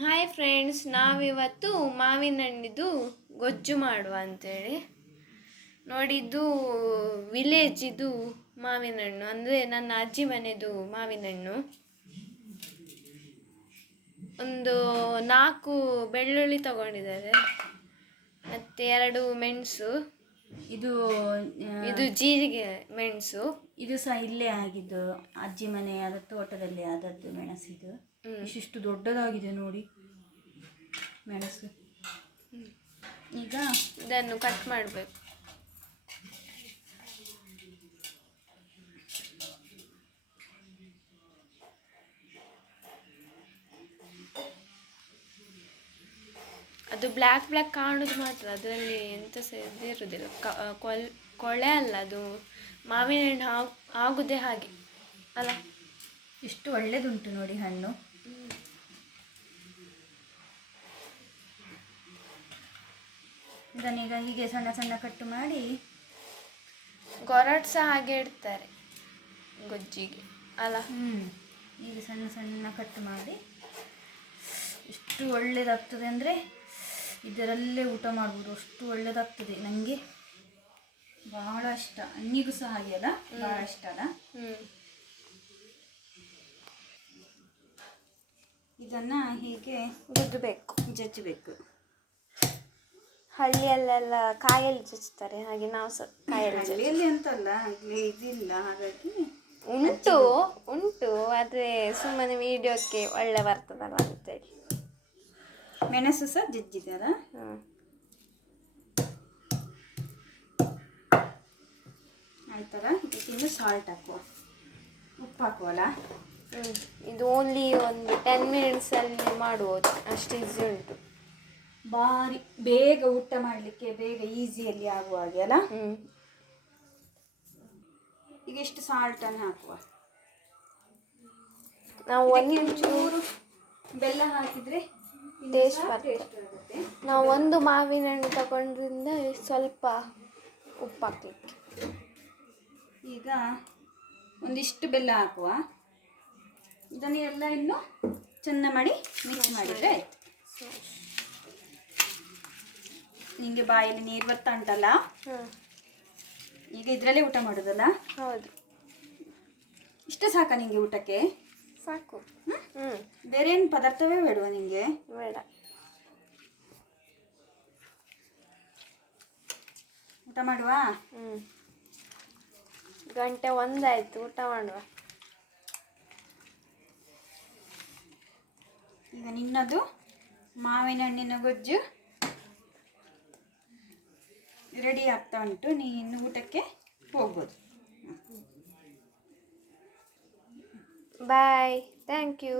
Hi friends ನಾವಿವತ್ತು ಮಾವಿನ ಹಣ್ಣಿದು ಗೊಜ್ಜು ಮಾಡುವ ಅಂತೇಳಿ. ನೋಡಿದ್ದು ವಿಲೇಜಿದು ಮಾವಿನ ಹಣ್ಣು ಅಂದರೆ ನನ್ನ ಅಜ್ಜಿ ಮನೆದು ಮಾವಿನ ಹಣ್ಣು ಒಂದು ನಾಲ್ಕು ಬೆಳ್ಳುಳ್ಳಿ ತಗೊಂಡಿದ್ದಾರೆ. ಮತ್ತು ಎರಡು ಮೆಣಸು. ಇದು ಇದು ಜೀರಿಗೆ ಮೆಣಸು. ಇದು ಸಹ ಇಲ್ಲೇ ಆಗಿದ್ದು ಅಜ್ಜಿ ಮನೆಯ ತೋಟದಲ್ಲಿ ಆದದ್ದು ಮೆಣಸಿದು ಇದು. ಇಷ್ಟಿಷ್ಟು ದೊಡ್ಡದಾಗಿದೆ ನೋಡಿ ಮೆಣಸು. ಈಗ ಇದನ್ನು ಕಟ್ ಮಾಡಬೇಕು. ಅದು ಬ್ಲ್ಯಾಕ್ ಬ್ಲ್ಯಾಕ್ ಕಾಣೋದು ಮಾತ್ರ ಅದರಲ್ಲಿ ಎಂತ ಸಹ ಕೊಲ್ ಕೊಳೆ ಅಲ್ಲ ಅದು ಮಾವಿನ ಹಣ್ಣು ಆಗುದೆ ಆಗುದೇ ಹಾಗೆ ಅಲ್ಲ? ಎಷ್ಟು ಒಳ್ಳೆದುಂಟು ನೋಡಿ ಹಣ್ಣು. ಇದನ್ನೀಗ ಹೀಗೆ ಸಣ್ಣ ಸಣ್ಣ ಕಟ್ಟು ಮಾಡಿ. ಗೊರಟ್ಸ ಸಹ ಹಾಗೆ ಇಡ್ತಾರೆ ಗೊಜ್ಜಿಗೆ ಅಲ್ಲ? ಹ್ಞೂ ಹೀಗೆ ಸಣ್ಣ ಸಣ್ಣ ಕಟ್ಟು ಮಾಡಿ. ಎಷ್ಟು ಒಳ್ಳೇದಾಗ್ತದೆ ಅಂದರೆ ಇದರಲ್ಲೇ ಊಟ ಮಾಡ್ಬೋದು. ಅಷ್ಟು ಒಳ್ಳೆಯದಾಗ್ತದೆ ನನಗೆ ಭಾಳ ಇಷ್ಟ. ಅಣ್ಣಿಗೂ ಸಹ ಹಾಗೆ ಅಲ್ಲ? ಭಾಳ ಇಷ್ಟ ಅಲ್ಲ? ಇದನ್ನ ಹೀಗೆ ಜಜ್ಜಬೇಕು ಜಜ್ಜಬೇಕು. ಹಳ್ಳಿಯಲ್ಲೆಲ್ಲ ಕಾಯಲ್ಲಿ ಜಜ್ತಾರೆ ಹಾಗೆ ನಾವು ಸಹ ಕಾಯಲ್ಲಿ ಹಳ್ಳಿಯಲ್ಲಿ ಅಂತಲ್ಲ ಇಲ್ಲಿ ಇದಿಲ್ಲ. ಹಾಗಾಗಿ ಉಂಟು ಉಂಟು. ಆದರೆ ಸುಮ್ಮನೆ ವಿಡಿಯೋಕ್ಕೆ ಒಳ್ಳೆ ಬರ್ತದಲ್ಲ ಅಂತೇಳಿ ಮೆಣಸು ಸಹ ಜಜ್ಜಿದಾರ ಆಯ್ತಲ್ಲ? ಇದಕ್ಕಿಂತ ಸಾಲ್ಟ್ ಹಾಕುವ. ಉಪ್ಪು ಹಾಕುವಲ್ಲ? ಹ್ಞೂ ಇದು ಓನ್ಲಿ ಒಂದು ಟೆನ್ ಮಿನಿಟ್ಸಲ್ಲಿ ಮಾಡ್ಬೋದು. ಅಷ್ಟು ಈಸಿ ಉಂಟು. ಭಾರಿ ಬೇಗ ಊಟ ಮಾಡಲಿಕ್ಕೆ ಬೇಗ ಈಸಿಯಲ್ಲಿ ಆಗುವ ಹಾಗೆ ಅಲ್ಲ? ಈಗ ಎಷ್ಟು ಸಾಲ್ಟನ್ನು ಹಾಕುವ. ನಾವು ಒಂದು ಒಂಚೂರು ಬೆಲ್ಲ ಹಾಕಿದ್ರೆ ಟೇಸ್ಟ್ ಬರುತ್ತೆ ನಾವು ಒಂದು ಮಾವಿನ ಹಣ್ಣು ತಗೊಂಡ್ರಿಂದ ಸ್ವಲ್ಪ ಉಪ್ಪು ಹಾಕ್ಲಿಕ್ಕೆ. ಈಗ ಒಂದಿಷ್ಟು ಬೆಲ್ಲ ಹಾಕುವ. ಇದನ್ನು ಎಲ್ಲ ಇನ್ನು ಚೆನ್ನ ಮಾಡಿ ಮಿಕ್ಸ್ ಮಾಡಿದರೆ ಆಯಿತು. ನಿಮಗೆ ಬಾಯಲ್ಲಿ ನೀರು ಬರ್ತಾ ಉಂಟಲ್ಲ ಈಗ ಇದರಲ್ಲೇ ಊಟ ಮಾಡೋದಲ್ಲ? ಹೌದು. ಇಷ್ಟು ಸಾಕ ನಿಮಗೆ ಊಟಕ್ಕೆ? ಸಾಕು. ಹ್ಞೂ ಬೇರೆ ಏನು ಪದಾರ್ಥವೇ ಬೇಡುವ ನಿಮಗೆ ಬೇಡ. ಊಟ ಮಾಡುವ? ಹ್ಞೂ ಗಂಟೆ ಒಂದಾಯ್ತು ಊಟ ಮಾಡುವ. ಈಗ ನಿನ್ನದು ಮಾವಿನ ಹಣ್ಣಿನ ಗೊಜ್ಜು. ರೆಡಿ ಆಗ್ತಾ ಉಂಟು ನೀನು ಊಟಕ್ಕೆ ಹೋಗ್ಬೋದು. Bye thank you